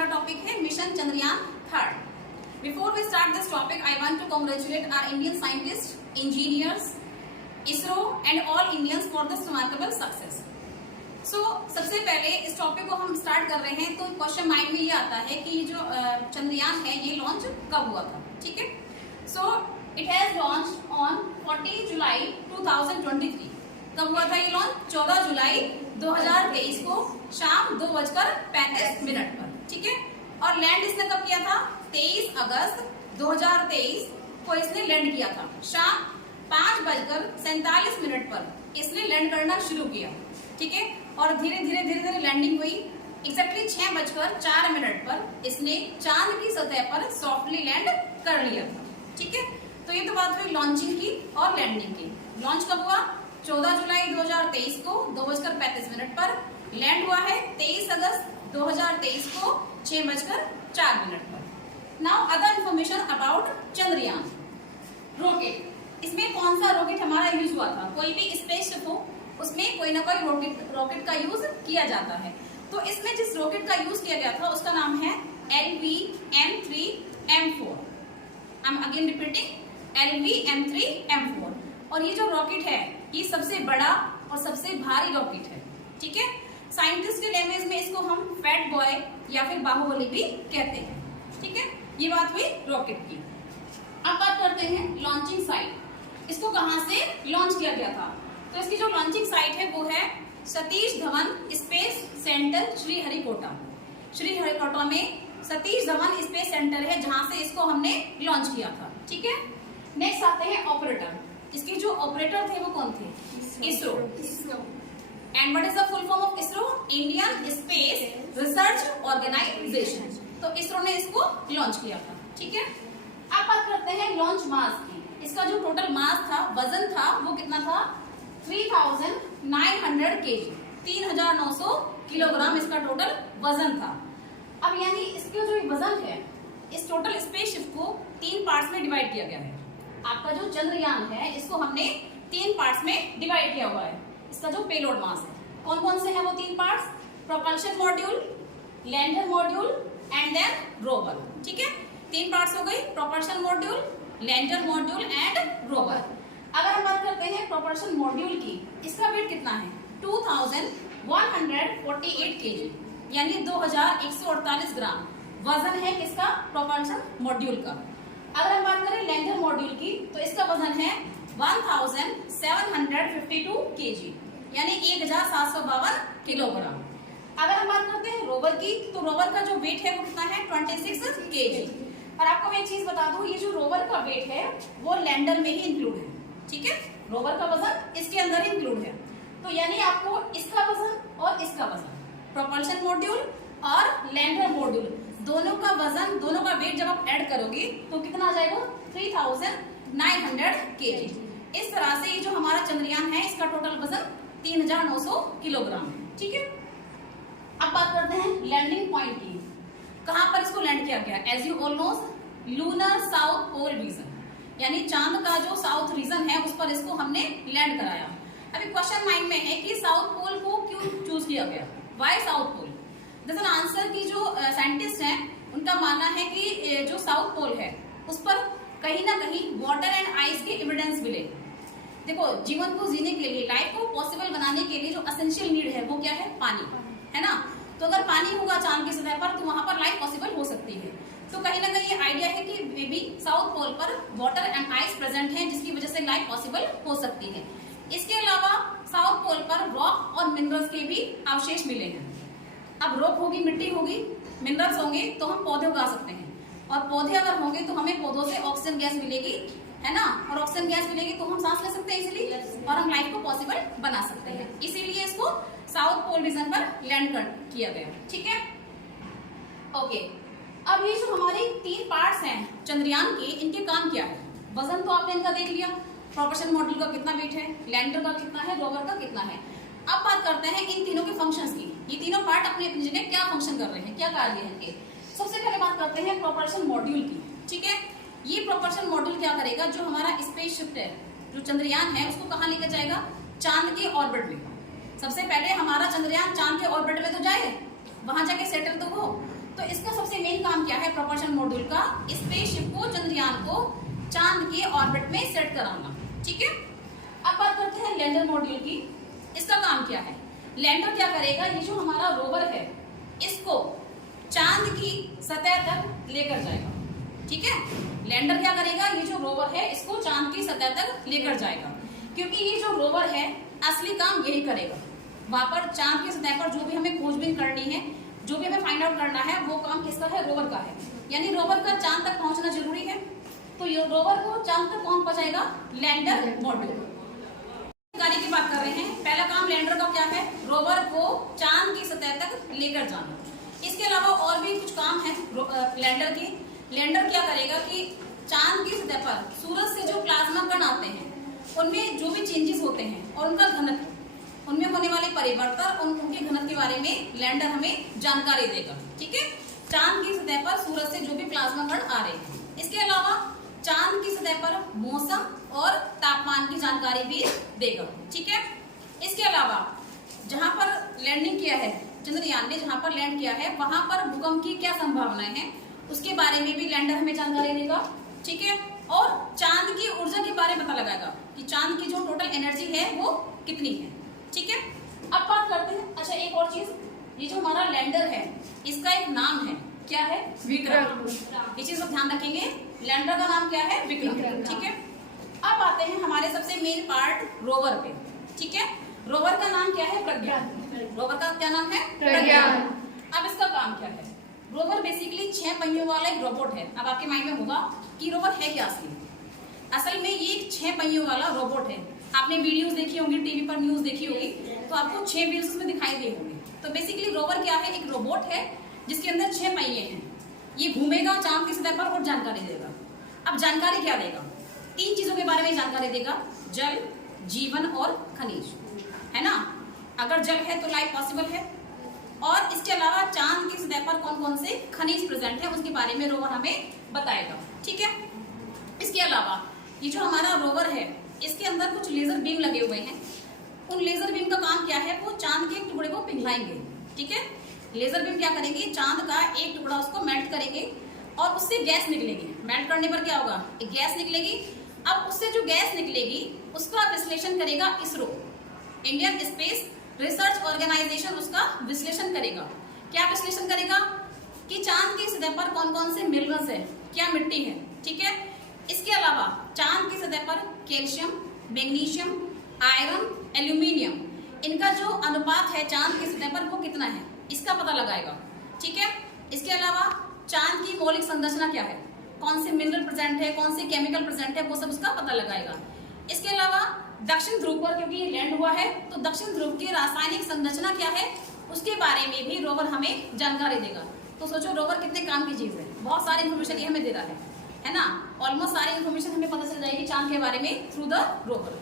हमारा टॉपिक है mission Chandrayaan third. Before we start this topic I want to congratulate our Indian scientist, engineers, ISRO and all Indians for this remarkable success. So सबसे पहले इस topic को हम start कर रहे हैं तो क्वेश्चन माइंड में ये आता है कि जो चंद्रयान है ये लॉन्च कब हुआ था। ठीक है, so it has launch on 14 जुलाई 2023। कब हुआ था ये लॉन्च? 14 जुलाई 2023 को शाम 2:35 पर। ठीक है, और लैंड इसने कब किया था? 23 अगस्त 2023 को इसने लैंड किया था। शाम 5:47 पर इसने लैंड करना शुरू किया। ठीक है, और धीरे धीरे लैंडिंग हुई। एक्जैक्टली 6:04 पर इसने चांद की सतह पर सॉफ्टली लैंड कर लिया था। ठीक है, तो ये तो बात हुई लॉन्चिंग की और लैंडिंग की। लॉन्च कब हुआ? 14 जुलाई 2023 को 2:35 पर। लैंड हुआ है 23 अगस्त 2023 को 6:04 पर। Now other information about Chandrayaan rocket. इसमें कौन सा रॉकेट हमारा यूज हुआ था? कोई भी स्पेसशिप हो उसमें कोई ना कोई रॉकेट का यूज किया जाता है। तो इसमें जिस रॉकेट का यूज किया गया था उसका नाम है LV-M3M4। I am again repeating LV-M3M4। और ये जो रॉकेट है ये सबसे बड़ा और सबसे भारी रॉकेट है। ठीक है, साइंटिस्ट के लैंग्वेज में इसको हम फैट बॉय या फिर बाहुबली भी कहते हैं। ठीक है, ये बात हुई रॉकेट की। अब बात करते हैं लॉन्चिंग साइट। इसको कहां से लॉन्च किया गया था? तो इसकी जो लॉन्चिंग साइट है वो है सतीश धवन स्पेस सेंटर श्रीहरिकोटा। श्रीहरिकोटा में सतीश धवन स्पेस सेंटर है जहां से इसको हमने लॉन्च किया था। ठीक है, नेक्स्ट आते हैं ऑपरेटर। इसके जो ऑपरेटर थे वो कौन थे? ISRO. And what is the full form of ISRO? Indian space research organisation. तो इसरो ने इसको लॉन्च किया था। ठीक है, अब बात करते हैं लॉन्च मास की। इसका जो टोटल मास था, वजन था, वो कितना था? 3900 kg, 3900 किलोग्राम इसका टोटल वजन था। अब यानी इसका जो वजन है, इस टोटल स्पेसशिप को 3 पार्ट्स में डिवाइड किया गया है। आपका जो चंद्रयान है इसको हमने 3 पार्ट्स में डिवाइड किया हुआ है। इसका जो पेलोड मास है, कौन कौन से हैं वो 3 parts? Propulsion module, lander module and then rover. ठीक है, 3 पार्ट्स हो गई, propulsion module, lander module and rover. अगर हम बात करते हैं प्रोपल्शन मॉड्यूल की, इसका वेट कितना है? 2148 kg, यानी 2148 ग्राम वजन है किसका? प्रोपल्शन मॉड्यूल का। अगर हम बात करें लैंडर मॉड्यूल की तो इसका वजन है 1752 kg, यानी 1752 किलोग्राम। अगर हम बात करते हैं रोवर की तो रोवर का जो वेट है वो कितना है? 26 kg। और आपको मैं एक चीज बता दूं, ये जो रोवर का वेट है वो लैंडर में ही इंक्लूड है। ठीक है, रोवर का वजन इसके अंदर इंक्लूड है। तो यानी आपको इसका वजन और इसका वजन, प्रोपल्शन मॉड्यूल और लैंडर मॉड्यूल, दोनों का वजन, दोनों का वेट जब आप ऐड करोगे तो कितना आ जाएगा? 3900 kg। इस तरह से ये जो हमारा चंद्रयान है इसका टोटल वजन 3900 किलोग्राम है। ठीक है, अब बात करते हैं लैंडिंग पॉइंट की। कहां पर इसको लैंड किया गया? As you all know, lunar south pole region, यानी चांद का जो साउथ रीजन है उस पर इसको हमने लैंड कराया। अभी क्वेश्चन माइंड में है कि साउथ पोल को क्यों चूज किया गया? Why south pole? दरअसल आंसर की जो साइंटिस्ट हैं उनका मानना है कि जो साउथ पोल है उस पर कहीं ना कहीं वाटर एंड आइस के एविडेंस मिले। देखो, जीवन को जीने के लिए, लाइफ को पॉसिबल बनाने के लिए जो एसेंशियल नीड है वो क्या है? पानी है ना। तो अगर पानी होगा चांद की सतह पर तो वहां पर लाइफ पॉसिबल हो सकती है। तो कहीं ना कहीं ये आइडिया है कि मे बी साउथ पोल पर वाटर एंड आइस प्रेजेंट है जिसकी वजह से लाइफ पॉसिबल हो सकती है। इसके अलावा साउथ पोल पर रॉक और मिनरल्स के भी अवशेष मिले हैं। अब रॉक होगी, मिट्टी होगी, मिनरल्स होंगे तो हम पौधे उगा सकते हैं, और पौधे अगर होंगे तो हमें पौधों से ऑक्सीजन गैस मिलेगी, है ना। और ऑक्सीजन गैस मिलेगी तो हम सांस ले सकते हैं इजीली, और हम लाइफ को पॉसिबल बना सकते हैं। इसीलिए इसको साउथ पोल रीजन पर लैंड किया गया। ठीक है, ओके। अब ये जो हमारी 3 पार्ट्स हैं चंद्रयान के, इनके काम क्या है? वजन तो आपने इनका देख लिया, प्रोपल्शन मॉड्यूल का कितना वेट है, लैंडर का कितना है, रोवर का कितना है। अब बात करते हैं इन तीनों के फंक्शंस की। ये तीनों पार्ट अपनी अपनी जगह क्या फंक्शन कर रहे हैं, क्या कार्य है इनके। सबसे पहले बात करते हैं प्रोपल्शन मॉड्यूल की। ठीक है, ये प्रोपल्शन मॉड्यूल क्या करेगा? जो हमारा स्पेसशिप है, जो चंद्रयान है, उसको कहाँ लेकर जाएगा? चांद के ऑर्बिट में। सबसे पहले हमारा चंद्रयान चांद के ऑर्बिट में तो जाए, वहां जाके सेटल तो हो। तो इसका प्रोपल्शन मॉड्यूल का स्पेसशिप को, चंद्रयान को चांद के ऑर्बिट में सेट कराना। ठीक है, अब बात करते हैं लैंडर मॉड्यूल की। इसका काम क्या है? लैंडर क्या करेगा, ये जो हमारा रोवर है इसको चांद की सतह तक लेकर जाएगा। ठीक है, लैंडर क्या करेगा, ये जो रोवर है इसको चांद की सतह तक लेकर जाएगा, क्योंकि ये जो रोवर है असली काम यही करेगा। वहां पर चांद की सतह पर जो भी हमें खोजबीन करनी है, जो भी हमें फाइंड आउट करना है, वो काम किसका है? रोवर का है। यानी रोवर का चांद तक पहुंचना जरूरी है, तो ये रोवर को चांद तक कौन पहुंचाएगा? Lander module. कार्य की बात कर रहे हैं। पहला काम लैंडर का क्या है? रोवर को चांद की सतह तक लेकर जाना। इसके अलावा और भी कुछ काम है लैंडर के। लैंडर क्या करेगा कि चांद की सतह पर सूरज से जो प्लाज्मा कण आते हैं उनमें जो भी चेंजेस होते हैं और उनका घनत्व, उनमें होने वाले परिवर्तन, उनके घनत्व के बारे में लैंडर हमें जानकारी देगा। ठीक है, चांद की सतह पर सूरज से जो भी प्लाज्मा कण आ रहे हैं। इसके अलावा चांद की सतह पर मौसम और तापमान की जानकारी भी देगा। ठीक है, इसके अलावा जहां पर लैंडिंग किया है चंद्रयान ने, जहां पर लैंड किया है वहां पर भूकंप की क्या संभावनाएं हैं उसके बारे में भी लैंडर हमें जानकारी देगा। ठीक है, और चांद की ऊर्जा के बारे में पता लगाएगा कि चांद की जो टोटल एनर्जी है वो कितनी है। ठीक है, अब बात करते हैं। अच्छा, एक और चीज, ये जो हमारा लैंडर है इसका एक नाम है, क्या है? विक्रम। इस चीज को ध्यान रखेंगे, लैंडर का नाम क्या है? विक्रम। ठीक है, अब आते हैं हमारे सबसे मेन पार्ट रोवर पे। ठीक है, रोवर का नाम क्या है? प्रज्ञान। रोवर का क्या नाम है? प्रज्ञान। अब इसका काम क्या है? रोवर बेसिकली 6 पहियों वाला एक रोबोट है। अब आपके माइंड में होगा कि रोवर है क्या असली? असल में ये एक 6 पहियों वाला रोबोट है। आपने वीडियोस देखी होंगी, टीवी पर न्यूज देखी होगी, तो आपको 6 व्हील्स उसमें दिखाई दिए होंगे। तो बेसिकली रोवर क्या है? एक रोबोट है जिसके अंदर 6 पहिए हैं। ये घूमेगा चांद की सतह पर और जानकारी देगा। अब जानकारी क्या देगा? 3 चीजों के बारे में जानकारी देगा, जल, जीवन और खनिज, है ना। अगर जल है तो लाइफ पॉसिबल है, और इसके अलावा चांद की सतह पर कौन कौन से खनिज प्रेजेंट है उसके बारे में रोवर हमें बताएगा। ठीक है, इसके अलावा ये जो हमारा रोवर है इसके अंदर कुछ लेजर बीम लगे हुए हैं। उन लेजर बीम का काम क्या है? वो चांद के एक टुकड़े को पिघलाएंगे। ठीक है, लेजर बीम क्या करेंगे? चांद का एक टुकड़ा उसको मेल्ट करेंगे और उससे गैस निकलेगी। मेल्ट करने पर क्या होगा? एक गैस निकलेगी। अब उससे जो गैस निकलेगी उसका विश्लेषण करेगा ISRO, Indian space research organisation, उसका विश्लेषण करेगा। क्या विश्लेषण करेगा? कि चांद की सतह पर कौन कौन से मिनरल्स है, क्या मिट्टी है। ठीक है, इसके अलावा चांद की सतह पर कैल्शियम, मैग्नीशियम, आयरन, एल्यूमिनियम, इनका जो अनुपात है चांद की सतह पर वो कितना है, इसका पता लगाएगा। ठीक है, इसके अलावा चांद की मौलिक संरचना क्या है, कौन से मिनरल प्रेजेंट है, कौन से केमिकल प्रेजेंट है, वो सब उसका पता लगाएगा। इसके अलावा दक्षिण ध्रुव पर, क्योंकि ये लैंड हुआ है, तो दक्षिण ध्रुव की रासायनिक संरचना क्या है उसके बारे में भी रोवर हमें जानकारी देगा। तो सोचो रोवर कितने काम की चीज है, बहुत सारी इन्फॉर्मेशन ये हमें दे रहा है ना। ऑलमोस्ट सारी इन्फॉर्मेशन हमें पता चल जाएगी चांद के बारे में through the rover.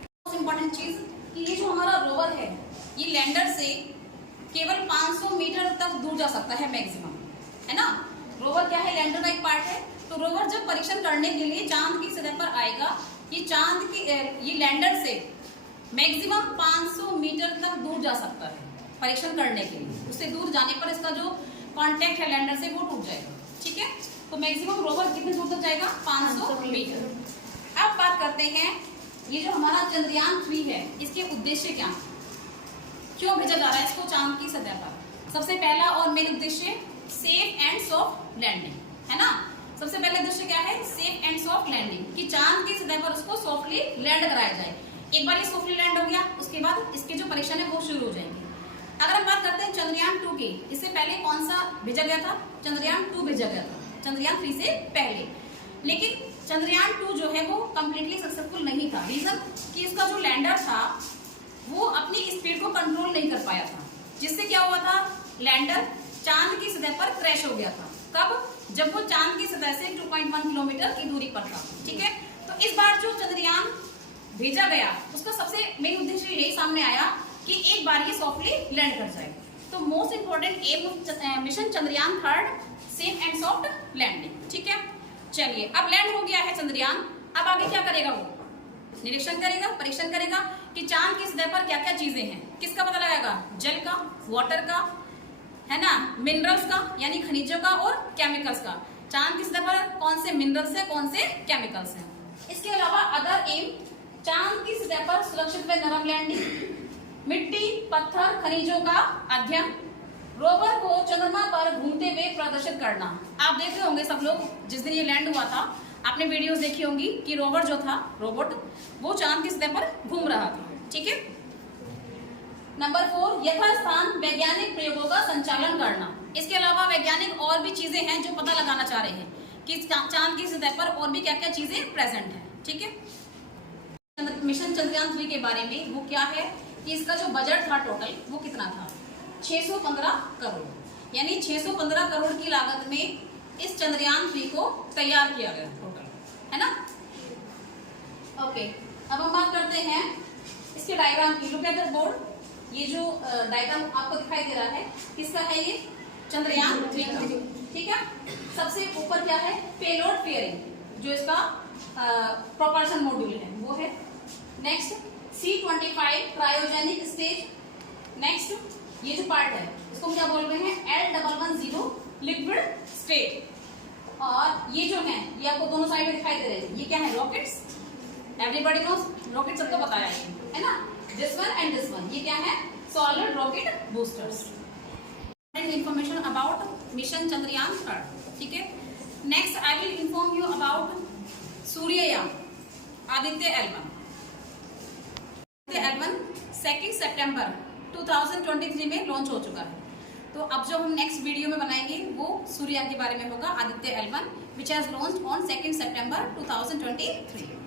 Most important चीज कि ये जो हमारा रोवर है ये लैंडर से केवल 500 मीटर तक दूर जा सकता है मैक्सिमम, है ना। रोवर क्या है? लैंडर का एक पार्ट है। तो रोवर जब परीक्षण करने के लिए चांद की सतह पर आएगा, ये लैंडर से मैक्सिमम 500 मीटर तक दूर जा सकता है परीक्षण करने के लिए। उससे दूर जाने पर इसका जो कांटेक्ट है लैंडर से वो टूट जाएगा। ठीक है, तो मैक्सिमम रोवर कितने दूर तक जाएगा? 500 मीटर। अब बात करते हैं ये जो हमारा चंद्रयान 3 है इसके उद्देश्य क्या है, क्यों भेजा जा रहा है इसको चांद की सतह पर। सबसे पहला और मेन उद्देश्य सेफ एंड सॉफ्ट लैंडिंग, है ना। सबसे पहले उद्देश्य क्या है? सेफ एंड सॉफ्ट लैंडिंग, कि चांद की सतह पर उसको सॉफ्टली लैंड कराया जाए। एक बार ये सॉफ्टली लैंड हो गया उसके बाद इसके जो परीक्षण है वो शुरू हो जाएंगे। अगर हम बात करते हैं चंद्रयान 2 की, इससे पहले कौन सा भेजा गया था? चंद्रयान 2 भेजा गया था, चंद्रयान 3 से पहले। लेकिन चंद्रयान 2 जो है वो कम्प्लीटली सक्सेसफुल नहीं था। रीजन कि इसका जो लैंडर था वो अपनी स्पीड को कंट्रोल नहीं कर पाया था, जिससे क्या हुआ था? लैंडर चांद की सतह पर क्रैश हो गया था। कब? जब वो चांद की सतह से 2.1 किलोमीटर की दूरी पर था। ठीक है, तो इस बार जो चंद्रयान भेजा गया उसका सबसे मेन उद्देश्य यही सामने आया कि एक बार ये सॉफ्टली लैंड कर जाए। तो most important aim of mission Chandrayaan 3 safe and soft landing. ठीक है, चलिए अब लैंड हो गया है चंद्रयान। अब आगे क्या करेगा? वो निरीक्षण करेगा, परीक्षण करेगा कि चांद की सतह पर क्या क्या चीजें हैं। किसका पता लगाएगा? जल का, वाटर का, है ना, मिनरल्स का यानी खनिजों का और केमिकल्स का। चांद की सतह पर कौन से मिनरल्स है, कौन से केमिकल्स हैं। इसके अलावा अदर एम, चांद की सतह पर सुरक्षित व नरम लैंडिंग, मिट्टी पत्थर खनिजों का अध्ययन, रोवर को चंद्रमा पर घूमते हुए प्रदर्शित करना। आप देख रहे होंगे सब लोग, जिस दिन ये लैंड हुआ था आपने वीडियोस देखी होंगी कि रोवर जो था, रोबोट, वो चांद की सतह पर घूम रहा था। ठीक है। नंबर 4, यथास्थान वैज्ञानिक प्रयोगों का संचालन करना। इसके अलावा वैज्ञानिक और भी चीजें हैं जो पता लगाना चाह रहे हैं कि चांद की सतह पर और भी क्या क्या चीजें प्रेजेंट है। ठीक है। मिशन चंद्रयान 3 के बारे में वो क्या है कि इसका जो बजट था टोटल वो कितना था, 615 करोड़, यानी 615 करोड़ की लागत में इस चंद्रयान 3 को तैयार किया गया टोटल, है ना। ओके, अब हम बात करते हैं इसके डायग्राम की। Look at the board. ये जो डायग्राम आपको दिखाई दे रहा है किसका है, ये चंद्रयान 3 का। ठीक है। सबसे ऊपर क्या है, पेलोड फेयरिंग, जो इसका प्रोपल्शन मॉड्यूल है वो है। Next C-25 cryogenic stage. Next ये जो पार्ट है इसको क्या बोल रहे हैं, L110 लिक्विड स्टेट। और ये जो है ये आपको दोनों साइड में दिखाई दे रहे हैं, ये क्या है, रॉकेट्स। एवरीबॉडी नोस रॉकेट, सबको पता है ना, this one and this one. ये क्या है, solid rocket boosters. Information about mission Chandrayaan 3। ठीक है। Next I will inform you about सूर्ययान Aditya L1। L1 2 सितंबर 2023 में लॉन्च हो चुका है। तो अब जो हम नेक्स्ट वीडियो में बनाएंगे वो सूर्ययान के बारे में होगा, Aditya L1 which has launched on 2 September 2023।